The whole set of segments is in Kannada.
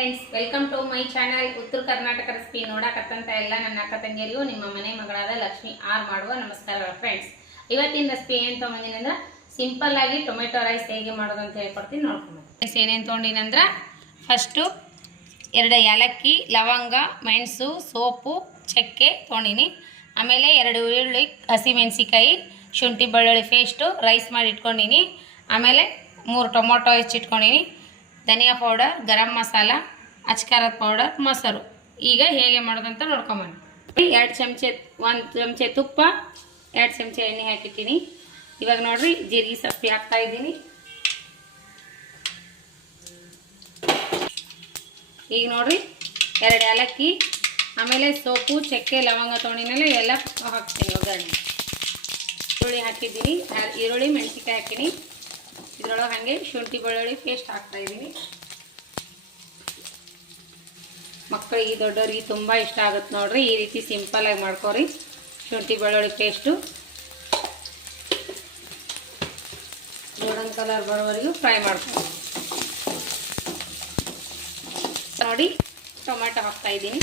Friends, welcome to my channel. Uttara Karnataka recipe ನೋಡಕತ್ತಂತ ಎಲ್ಲ ನನ್ನ ಅಕ್ಕ ತಂಗಿಯರಿಗೂ ನಿಮ್ಮ ಮನೆ ಮಗಳಾದ ಲಕ್ಷ್ಮಿ ಆರ್ ಮಾಡುವ ನಮಸ್ಕಾರಗಳು ಫ್ರೆಂಡ್ಸ್. ಇವತ್ತಿನ ರೆಸಿಪಿ ಏನು ತೊಗೊಂಡಿನಂದ್ರೆ ಸಿಂಪಲ್ ಆಗಿ ಟೊಮೆಟೊ ರೈಸ್ ಹೇಗೆ ಮಾಡೋದು ಅಂತ ಹೇಳ್ಕೊಡ್ತೀನಿ, ನೋಡ್ಕೊಂಡು ಫ್ರೆಂಡ್ಸ್. ಏನೇನು ತೊಗೊಂಡಿನಂದ್ರೆ ಫಸ್ಟು 2 ಏಲಕ್ಕಿ, ಲವಂಗ, ಮೆಣಸು, ಸೋಪು, ಚಕ್ಕೆ ತೊಗೊಂಡಿನಿ. ಆಮೇಲೆ 2 ಈರುಳ್ಳಿ, ಹಸಿಮೆಣಸಿಕಾಯಿ, ಶುಂಠಿ ಬೆಳ್ಳುಳ್ಳಿ ಪೇಸ್ಟು ರೈಸ್ ಮಾಡಿ ಇಟ್ಕೊಂಡಿನಿ. ಆಮೇಲೆ 3 ಟೊಮೊಟೊ ಹೆಚ್ಚಿಟ್ಕೊಂಡಿನಿ, ಧನಿಯಾ ಪೌಡರ್, ಗರಂ ಮಸಾಲ, ಅಚ್ಕಾರದ ಪೌಡರ್, ಮೊಸರು. ಈಗ ಹೇಗೆ ಮಾಡೋದಂತ ನೋಡ್ಕೊಂಬಂದು. 1 ಚಮಚೆ ತುಪ್ಪ, 2 ಚಮಚೆ ಎಣ್ಣೆ ಹಾಕಿಟ್ಟಿನಿ. ಇವಾಗ ನೋಡ್ರಿ ಜೀರಿಗೆ ಸಪ್ಪಿ ಹಾಕ್ತಾ ಇದ್ದೀನಿ. ಈಗ ನೋಡ್ರಿ 2 ಏಲಕ್ಕಿ, ಆಮೇಲೆ ಸೋಪು, ಚಕ್ಕೆ, ಲವಂಗ ತೊಗೊಂಡಿನೆಲ್ಲ ಎಲ್ಲ ಹಾಕ್ತೀನಿ. ಒಗ್ಗರಣೆ ಈರುಳ್ಳಿ ಹಾಕಿದ್ದೀನಿ, ಈರುಳ್ಳಿ ಮೆಣಸಿನ್ಕಾಯಿ ಹಾಕಿನಿ. ಇದ್ರೊಳಗೆ ಹಾಗೆ ಶುಂಠಿ ಬೆಳ್ಳುಳ್ಳಿ ಪೇಸ್ಟ್ ಹಾಕ್ತಾ ಇದ್ದೀನಿ. ಮಕ್ಕಳಿಗೆ ದೊಡ್ಡವ್ರಿಗೆ ತುಂಬ ಇಷ್ಟ ಆಗುತ್ತೆ ನೋಡ್ರಿ. ಈ ರೀತಿ ಸಿಂಪಲಾಗಿ ಮಾಡ್ಕೊರಿ. ಶುಂಠಿ ಬೆಳ್ಳುಳ್ಳಿ ಪೇಸ್ಟು ಗೋಲ್ಡನ್ ಕಲರ್ ಬರೋವರೆಗೂ ಫ್ರೈ ಮಾಡ್ಕೊಂಡು ನೋಡಿ. ಟೊಮೆಟೊ ಹಾಕ್ತಾ ಇದ್ದೀನಿ.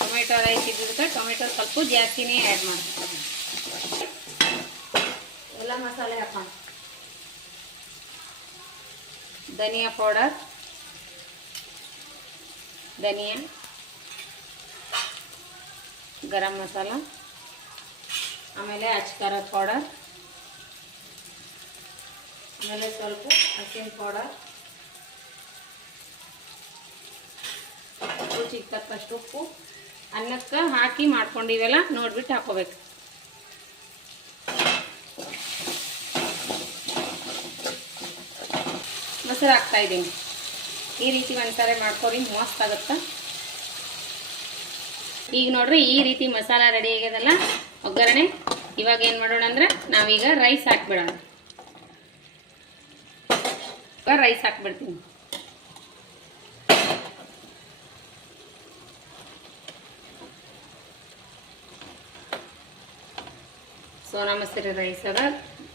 ಟೊಮೆಟೊ ರೈಸ್ ಇದ್ದಕ್ಕೆ ಟೊಮೆಟೊ ಸ್ವಲ್ಪ ಜಾಸ್ತಿನೇ ಆ್ಯಡ್ ಮಾಡ್ತೀನಿ. ಎಲ್ಲ ಮಸಾಲೆ ಹಾಕೋಣ. ಧನಿಯಾ ಪೌಡರ್, ಧನಿಯಾ, ಗರಂ ಮಸಾಲ, ಆಮೇಲೆ ಅಚ್ಕಾರದ ಪೌಡರ್, ಆಮೇಲೆ ಸ್ವಲ್ಪ ಅರಿಶಿನ ಪೌಡರ್, ರುಚಿಗೆ ತಕ್ಕಷ್ಟು ಉಪ್ಪು. ಅನ್ನಕ್ಕೆ ಹಾಕಿ ಮಾಡ್ಕೊಂಡಿವೆಲ್ಲ ನೋಡ್ಬಿಟ್ಟು ಹಾಕೋಬೇಕು. ಮೊಸರು ಹಾಕ್ತಾ ಇದ್ದೀನಿ. ಈ ರೀತಿ ಒಂದ್ಸರಿ ಮಾಡ್ಕೊರಿ, ಮಸ್ತ್ ಆಗುತ್ತೆ. ಈಗ ನೋಡ್ರಿ ಈ ರೀತಿ ಮಸಾಲ ರೆಡಿ ಆಗ್ಯದಲ್ಲ ಒಗ್ಗರಣೆ. ಇವಾಗ ಏನು ಮಾಡೋಣ ಅಂದ್ರೆ ನಾವೀಗ ರೈಸ್ ಹಾಕ್ಬಿಡೋಣ. ರೈಸ್ ಹಾಕ್ಬಿಡ್ತೀನಿ. ಸೋನಾ ಮಸೂರಿ ರೈಸ್ ಅದ,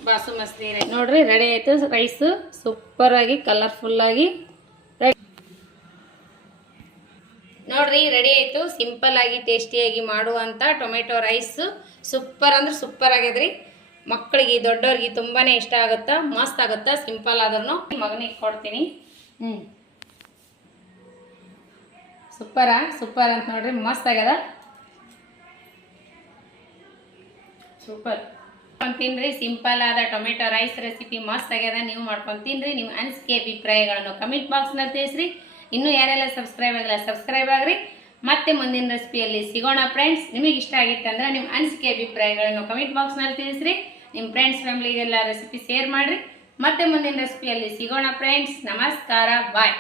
ಬಾಸುಮತಿ ರೈಸ್ ನೋಡ್ರಿ ರೆಡಿ ಆಯ್ತು. ರೈಸ್ ಸೂಪರ್ ಆಗಿ ಕಲರ್ಫುಲ್ ಆಗಿ ನೋಡ್ರಿ ರೆಡಿ ಆಯ್ತು. ಸಿಂಪಲ್ ಆಗಿ ಟೇಸ್ಟಿಯಾಗಿ ಮಾಡುವಂತ ಟೊಮೆಟೊ ರೈಸ್ ಸೂಪರ್ ಅಂದ್ರೆ ಸೂಪರ್ ಆಗ್ಯದ್ರಿ. ಮಕ್ಕಳಿಗೆ ದೊಡ್ಡವ್ರಿಗೆ ತುಂಬಾನೇ ಇಷ್ಟ ಆಗುತ್ತಾ, ಮಸ್ತ್ ಆಗುತ್ತಾ. ಸಿಂಪಲ್ ಆದ್ರೂ ಮಗನಿಗೆ ಕೊಡ್ತೀನಿ. ಸೂಪರ್ ಅಂತ ನೋಡ್ರಿ, ಮಸ್ತ್ ಆಗ್ಯದ. ಸೂಪರ್ ತಿನ್ರಿ. ಸಿಂಪಲ್ ಆದ ಟೊಮೆಟೊ ರೈಸ್ ರೆಸಿಪಿ ಮಸ್ತ್ ಆಗ್ಯದ. ನೀವು ಮಾಡ್ಕೊಂಡು ತಿನ್ರಿ. ನಿಮ್ಮ ಅನಿಸಿಕೆ ಅಭಿಪ್ರಾಯಗಳನ್ನು ಕಮೆಂಟ್ ಬಾಕ್ಸ್ನಲ್ಲಿ ತಿಳಿಸ್ರಿ. ಇನ್ನೂ ಯಾರೆಲ್ಲ ಸಬ್ಸ್ಕ್ರೈಬ್ ಆಗಿಲ್ಲ ಸಬ್ಸ್ಕ್ರೈಬ್ ಆಗ್ರಿ. ಮತ್ತೆ ಮುಂದಿನ ರೆಸಿಪಿಯಲ್ಲಿ ಸಿಗೋಣ ಫ್ರೆಂಡ್ಸ್. ನಿಮಗೆ ಇಷ್ಟ ಆಗಿತ್ತಂದ್ರೆ ನಿಮ್ಮ ಅನಿಸಿಕೆ ಅಭಿಪ್ರಾಯಗಳನ್ನು ಕಮೆಂಟ್ ಬಾಕ್ಸ್ನಲ್ಲಿ ತಿಳಿಸ್ರಿ. ನಿಮ್ಮ ಫ್ರೆಂಡ್ಸ್ ಫ್ಯಾಮಿಲಿಗೆಲ್ಲ ರೆಸಿಪಿ ಶೇರ್ ಮಾಡಿರಿ. ಮತ್ತೆ ಮುಂದಿನ ರೆಸಿಪಿಯಲ್ಲಿ ಸಿಗೋಣ ಫ್ರೆಂಡ್ಸ್. ನಮಸ್ಕಾರ, ಬಾಯ್.